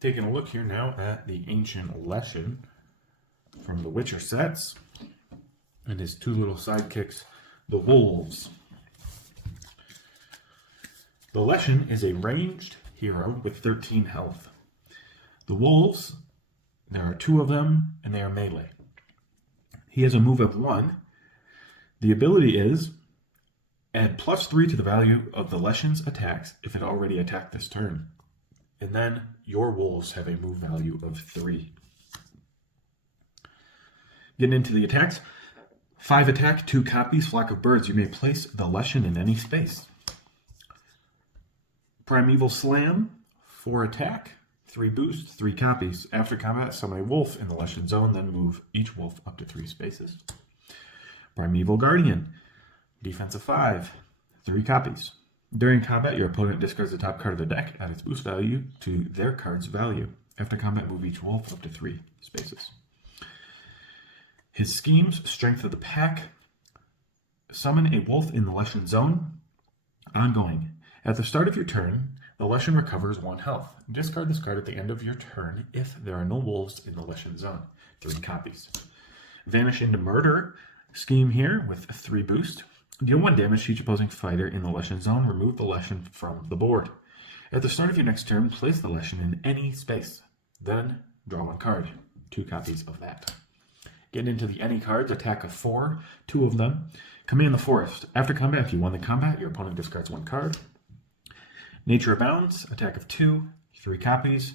Taking a look here now at the ancient Leshen from the Witcher sets and his two little sidekicks, the wolves. The Leshen is a ranged hero with 13 health. The wolves, there are two of them, and they are melee. He has a move of 1. The ability is add +3 to the value of the Leshen's attacks if it already attacked this turn. And then your wolves have a move value of 3. Getting into the attacks. 5 attack, 2 copies, flock of birds. You may place the Leshen in any space. Primeval Slam, 4 attack, 3 boost, 3 copies. After combat, summon a wolf in the Leshen zone, then move each wolf up to 3 spaces. Primeval Guardian, defense of 5, 3 copies. During combat, your opponent discards the top card of the deck, add its boost value to their card's value. After combat, move each wolf up to 3 spaces. His schemes, strength of the pack, summon a wolf in the Leshen zone. Ongoing. At the start of your turn, the Leshen recovers 1 health. Discard this card at the end of your turn if there are no wolves in the Leshen zone. 3 copies. Vanish into Murder. Scheme here with 3 boost. Deal 1 damage to each opposing fighter in the Leshen zone. Remove the Leshen from the board. At the start of your next turn, place the Leshen in any space. Then draw 1 card. 2 copies of that. Getting into the any cards, attack of 4, 2 of them. Command the Forest. After combat, if you won the combat, your opponent discards 1 card. Nature Abounds, attack of 2, 3 copies.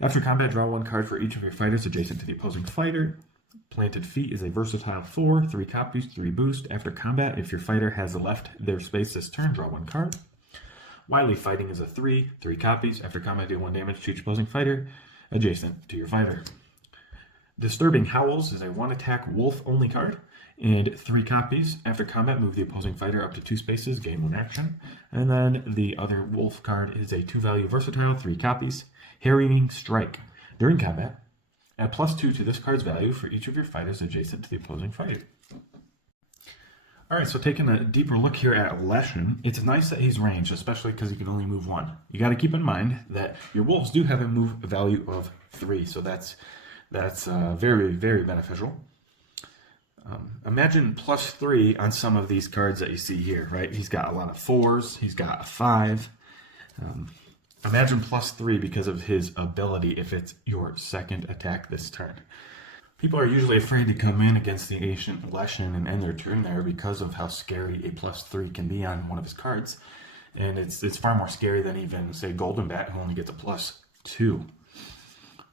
After combat, draw 1 card for each of your fighters adjacent to the opposing fighter. Planted Feet is a versatile 4, 3 copies, 3 boost. After combat, if your fighter has left their space this turn, draw 1 card. Wily Fighting is a 3, 3 copies. After combat, deal 1 damage to each opposing fighter adjacent to your fighter. Disturbing Howls is a 1 attack wolf only card and 3 copies. After combat, move the opposing fighter up to 2 spaces, gain 1 action. And then the other wolf card is a 2 value versatile, 3 copies. Harrying Strike. During combat, add +2 to this card's value for each of your fighters adjacent to the opposing fighter. Alright, so taking a deeper look here at Leshen, it's nice that he's ranged, especially because he can only move 1. You got to keep in mind that your wolves do have a move value of 3, so that's very, very beneficial. Imagine +3 on some of these cards that you see here, right? He's got a lot of 4s, he's got a 5. Imagine +3 because of his ability if it's your second attack this turn. People are usually afraid to come in against the ancient Leshen and end their turn there because of how scary a +3 can be on one of his cards. And it's far more scary than even, say, Golden Bat, who only gets a +2.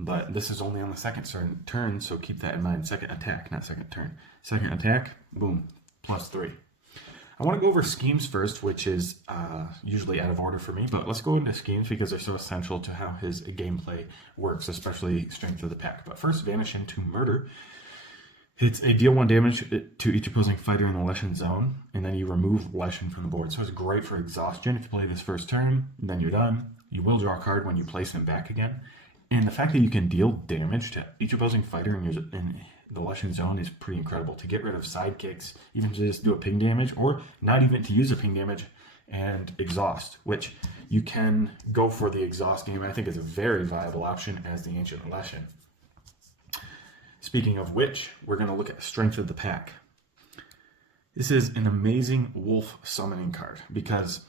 But this is only on the second turn, so keep that in mind. Second attack, not second turn. Second attack, boom, +3. I want to go over schemes first, which is usually out of order for me, but let's go into schemes because they're so essential to how his gameplay works, especially strength of the pack. But first, Vanish into Murder. It's a deal 1 damage to each opposing fighter in the Leshen zone, and then you remove Leshen from the board. So it's great for exhaustion. If you play this first turn, then you're done. You will draw a card when you place him back again. And the fact that you can deal damage to each opposing fighter in the Leshen zone is pretty incredible. To get rid of sidekicks, even to just do a ping damage, or not even to use a ping damage and exhaust, which you can go for the exhaust game. I think is a very viable option as the ancient Leshen. Speaking of which, we're going to look at strength of the pack. This is an amazing wolf summoning card because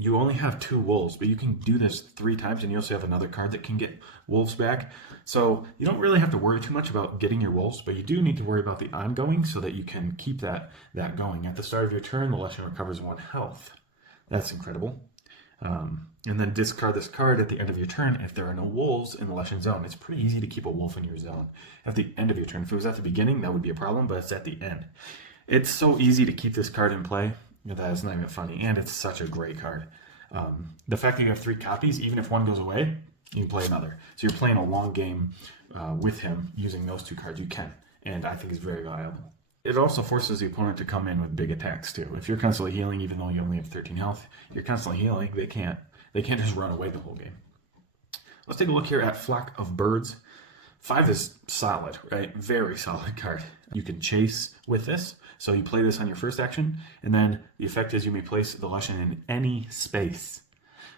you only have 2 wolves, but you can do this 3 times, and you also have another card that can get wolves back. So you don't really have to worry too much about getting your wolves, but you do need to worry about the ongoing so that you can keep that going. At the start of your turn, the Leshen recovers 1 health. That's incredible. And then discard this card at the end of your turn if there are no wolves in the Leshen zone. It's pretty easy to keep a wolf in your zone at the end of your turn. If it was at the beginning, that would be a problem, but it's at the end. It's so easy to keep this card in play. That is not even funny, and it's such a great card. The fact that you have 3 copies, even if one goes away, you can play another. So you're playing a long game with him using those 2 cards. You can, and I think it's very valuable. It also forces the opponent to come in with big attacks too. If you're constantly healing, even though you only have 13 health, you're constantly healing. They can't just run away the whole game. Let's take a look here at Flock of Birds. 5 is solid, right? Very solid card. You can chase with this. So you play this on your first action, and then the effect is you may place the Leshen in any space.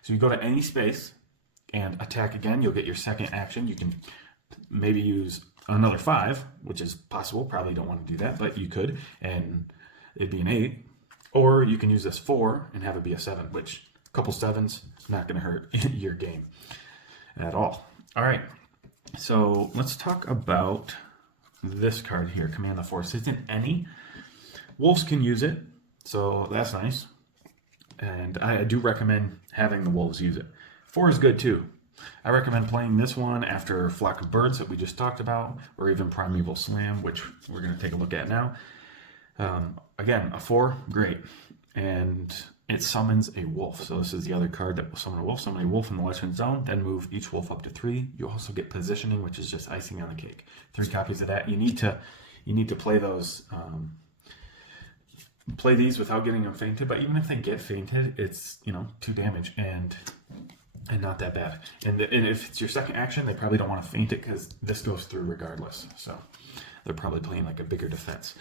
So you go to any space, and attack again, you'll get your second action. You can maybe use another 5, which is possible. Probably don't want to do that, but you could, and it'd be an 8. Or you can use this 4 and have it be a 7, which a couple 7s is not going to hurt your game at all. All right, so let's talk about this card here, Command the Force. It's an any. Wolves can use it, so that's nice. And I do recommend having the Wolves use it. 4 is good too. I recommend playing this one after Flock of Birds that we just talked about, or even Primeval Slam, which we're going to take a look at now. Again, a 4, great. And it summons a wolf. So this is the other card that will summon a wolf. Summon a wolf in the Leshen zone, then move each wolf up to 3. You also get positioning, which is just icing on the cake. 3 copies of that. You need to play those. Play these without getting them fainted, but even if they get fainted, it's 2 damage and not that bad. And if it's your second action, they probably don't want to faint it because this goes through regardless. So they're probably playing like a bigger defense.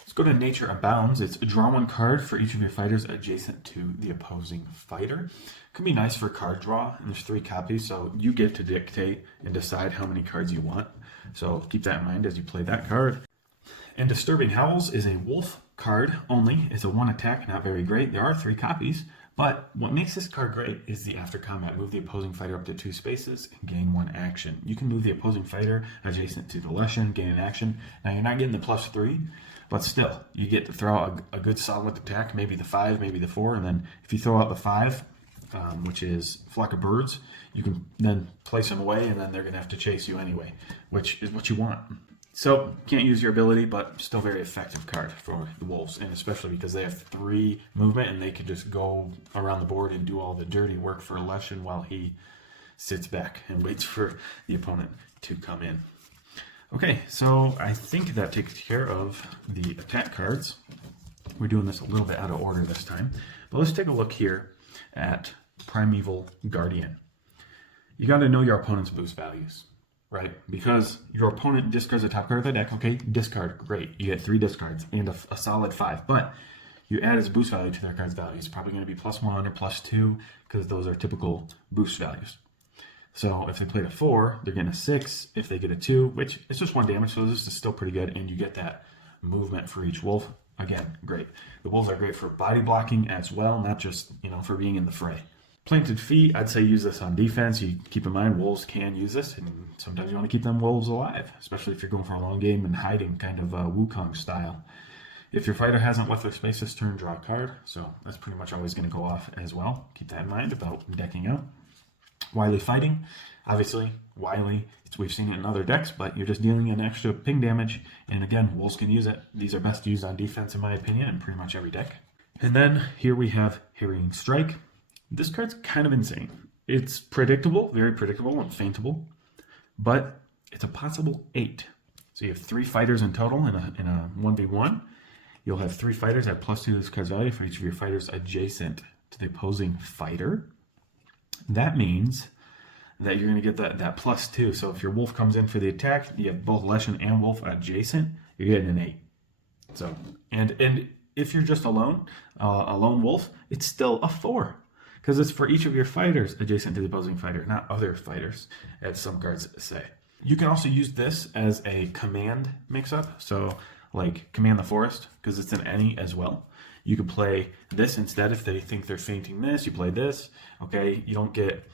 Let's go to Nature Abounds. It's draw 1 card for each of your fighters adjacent to the opposing fighter. Could be nice for card draw, and there's 3 copies, so you get to dictate and decide how many cards you want. So keep that in mind as you play that card. And Disturbing Howls is a wolf card only. It's a 1 attack, not very great. There are 3 copies, but what makes this card great is the after combat. Move the opposing fighter up to 2 spaces and gain 1 action. You can move the opposing fighter adjacent to the Leshen, gain an action. Now you're not getting the +3, but still, you get to throw out a good solid attack, maybe the 5, maybe the 4, and then if you throw out the 5, which is Flock of Birds, you can then place them away, and then they're going to have to chase you anyway, which is what you want. So, can't use your ability, but still very effective card for the Wolves, and especially because they have 3 movement, and they can just go around the board and do all the dirty work for Leshen while he sits back and waits for the opponent to come in. Okay, so I think that takes care of the attack cards. We're doing this a little bit out of order this time, but let's take a look here at Primeval Guardian. You got to know your opponent's boost values. Right, because your opponent discards the top card of the deck. Okay, discard, great. You get 3 discards and a solid 5. But you add as boost value to their card's value. It's probably going to be +1 or +2 because those are typical boost values. So if they played a 4, they're getting a 6. If they get a 2, which is just 1 damage, so this is still pretty good, and you get that movement for each wolf. Again, great. The wolves are great for body blocking as well, not just for being in the fray. Planted Feet, I'd say use this on defense. You keep in mind, wolves can use this, and sometimes you want to keep them wolves alive, especially if you're going for a long game and hiding, kind of Wukong style. If your fighter hasn't left their space this turn, draw a card, so that's pretty much always going to go off as well. Keep that in mind about decking out. Wily Fighting, obviously, Wily, we've seen it in other decks, but you're just dealing an extra ping damage, and again, wolves can use it. These are best used on defense, in my opinion, in pretty much every deck. And then here we have Harrying Strike. This card's kind of insane. It's predictable, very predictable and faintable, but it's a possible 8. So you have 3 fighters in total in a 1v1. You'll have 3 fighters at +2 to this card's value for each of your fighters adjacent to the opposing fighter. That means that you're going to get that +2. So if your wolf comes in for the attack, you have both Leshen and wolf adjacent, you're getting an 8. So and if you're just a lone wolf, it's still a 4. Because it's for each of your fighters adjacent to the opposing fighter, not other fighters, as some cards say. You can also use this as a command mix-up, so like Command the Forest, because it's an any as well. You could play this instead if they think they're fainting this, you play this. Okay, you don't get,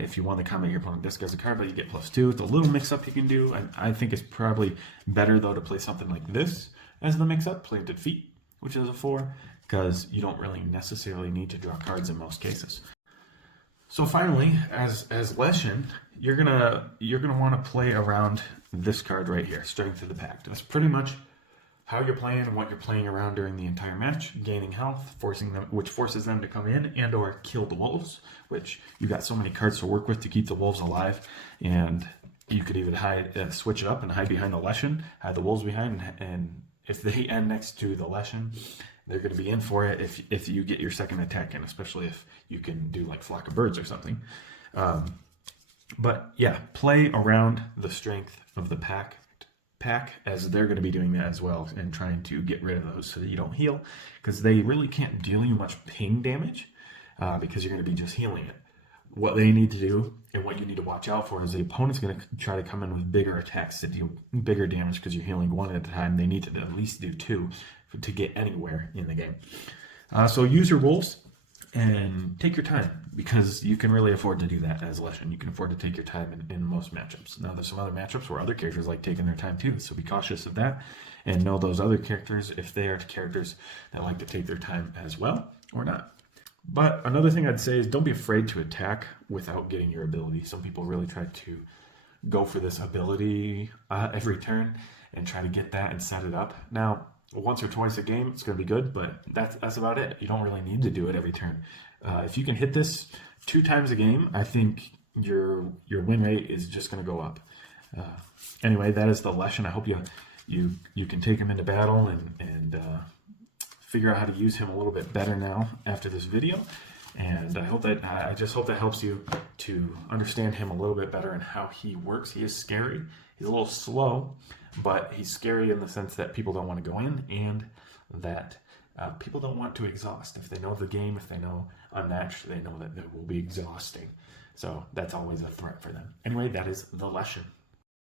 if you want to comment your opponent discards a card, but you get +2. It's a little mix-up you can do. I think it's probably better, though, to play something like this as the mix-up, Planted Feet, which is a 4. Because you don't really necessarily need to draw cards in most cases. So finally, as Leshen, you're gonna want to play around this card right here, Strength of the Pact. That's pretty much how you're playing and what you're playing around during the entire match, gaining health, which forces them to come in and or kill the wolves, which you got so many cards to work with to keep the wolves alive, and you could even switch it up and hide behind the Leshen, hide the wolves behind, and if they end next to the Leshen, they're going to be in for it if you get your second attack in, especially if you can do like Flock of Birds or something. But yeah, play around the Strength of the Pack as they're going to be doing that as well and trying to get rid of those so that you don't heal, because they really can't deal you much ping damage because you're going to be just healing it. what they need to do and what you need to watch out for is the opponent's going to try to come in with bigger attacks that do bigger damage because you're healing one at a time. They need to at least do two to get anywhere in the game. So use your wolves and take your time, because you can really afford to do that as Leshen. You can afford to take your time in most matchups. Now, there's some other matchups where other characters like taking their time too, so be cautious of that and know those other characters if they are characters that like to take their time as well or not. But another thing I'd say is don't be afraid to attack without getting your ability. Some people really try to go for this ability every turn and try to get that and set it up. Now, once or twice a game, it's going to be good, but that's about it. You don't really need to do it every turn. If you can hit this 2 times a game, I think your win rate is just going to go up. Anyway, that is the Leshen. I hope you can take him into battle and figure out how to use him a little bit better now after this video. And I just hope that helps you to understand him a little bit better and how he works. He is scary. He's a little slow, but he's scary in the sense that people don't want to go in, and that people don't want to exhaust. If they know the game, if they know Unmatched, they know that it will be exhausting. So that's always a threat for them. Anyway, that is the Leshen.